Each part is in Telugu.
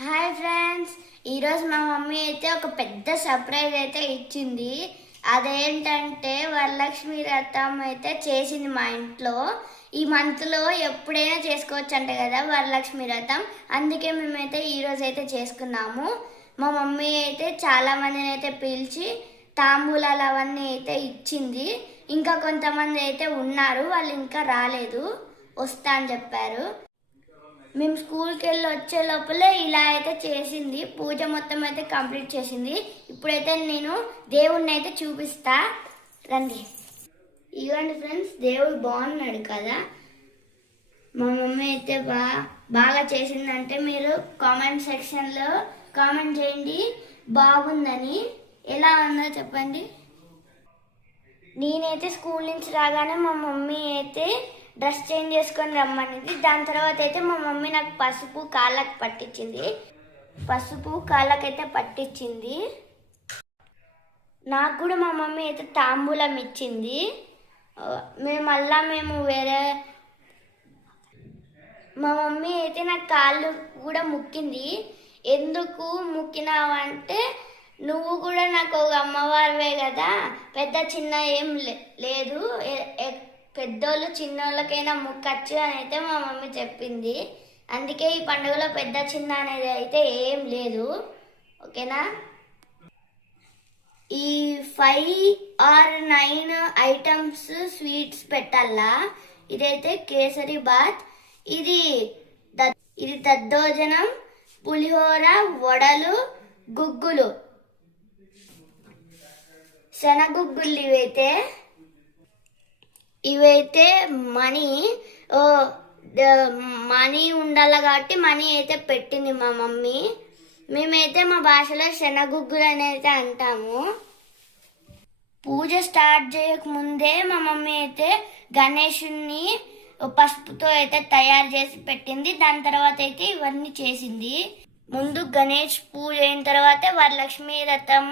హాయ్ ఫ్రెండ్స్ ఈరోజు మా మమ్మీ అయితే ఒక పెద్ద సర్ప్రైజ్ అయితే ఇచ్చింది. అదేంటంటే వరలక్ష్మి వ్రతం అయితే చేసింది మా ఇంట్లో. ఈ మంత్లో ఎప్పుడైనా చేసుకోవచ్చు అంట కదా వరలక్ష్మి వ్రతం. అందుకే మేమైతే ఈరోజు అయితే చేసుకున్నాము. మా మమ్మీ అయితే చాలామందిని అయితే పిలిచి తాంబూలాలు అవన్నీ అయితే ఇచ్చింది. ఇంకా కొంతమంది అయితే ఉన్నారు వాళ్ళు ఇంకా రాలేదు. వస్తా అని చెప్పారు. మేము స్కూల్కి వెళ్ళి వచ్చే లోపలే ఇలా అయితే చేసింది. పూజ మొత్తం అయితే కంప్లీట్ చేసింది. ఇప్పుడైతే నేను దేవుణ్ణి అయితే చూపిస్తా. రండి. ఇవ్వండి ఫ్రెండ్స్ దేవుడు బాగున్నాడు కదా. మా మమ్మీ అయితే బా బాగా చేసిందంటే మీరు కామెంట్ సెక్షన్లో కామెంట్ చేయండి. బాగుందని. ఎలా ఉందో చెప్పండి. నేనైతే స్కూల్ నుంచి రాగానే మా మమ్మీ అయితే డ్రెస్ చేంజ్ చేసుకొని రమ్మనింది. దాని తర్వాత అయితే మా మమ్మీ నాకు పసుపు కాళ్ళకి పట్టించింది. పసుపు కాళ్ళకైతే పట్టించింది. నాకు కూడా మా మమ్మీ అయితే తాంబూలం ఇచ్చింది. మేము మళ్ళా మేము వేరే మా మమ్మీ అయితే నా కాళ్ళు కూడా ముక్కింది. ఎందుకు ముక్కినావంటే నువ్వు కూడా నాకు ఒక అమ్మవారివే కదా. పెద్ద చిన్న ఏం లే- లేదు. పెద్దోళ్ళు చిన్నోళ్ళకైనా ముక్కచ్చు అని అయితే మా మమ్మీ చెప్పింది. అందుకే ఈ పండుగలో పెద్ద చిన్న అనేది అయితే ఏం లేదు. ఓకేనా? ఈ five or nine items sweets పెట్టాలా? ఇదైతే కేసరి బాత్ ఇది ద- ఇది దద్దోజనం పులిహోర వడలు గుగ్గులు. శనగుగ్గులు ఇవైతే ఇవైతే మనీ మనీ ఉండాలి కాబట్టి మనీ అయితే పెట్టింది మా మమ్మీ. మేమైతే మా భాషలో శనగుగ్గులు అని అయితే అంటాము. పూజ స్టార్ట్ చేయక ముందే మా మమ్మీ అయితే గణేషుని పసుపుతో అయితే తయారు చేసి పెట్టింది. దాని తర్వాత అయితే ఇవన్నీ చేసింది. ముందు గణేష్ పూజ అయిన తర్వాత వరలక్ష్మి రథం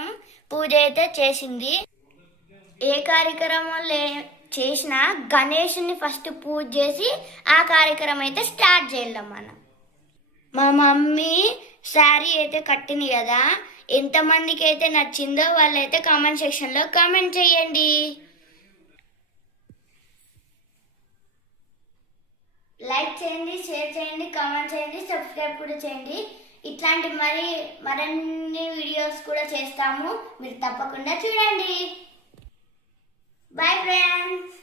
పూజ అయితే చేసింది. ఏ కార్యక్రమం లే చేసిన గణేషుని ఫస్ట్ పూజ చేసి ఆ కార్యక్రమం అయితే స్టార్ట్ చేద్దాం మనం. మా మమ్మీ శారీ అయితే కట్టింది కదా ఎంతమందికి అయితే నచ్చిందో వాళ్ళైతే కామెంట్ సెక్షన్లో కామెంట్ చేయండి. లైక్ చేయండి షేర్ చేయండి కామెంట్ చేయండి సబ్స్క్రైబ్ కూడా చేయండి. ఇట్లాంటి మరి మరిన్ని వీడియోస్ కూడా చేస్తాము. మీరు తప్పకుండా చూడండి. Bye friends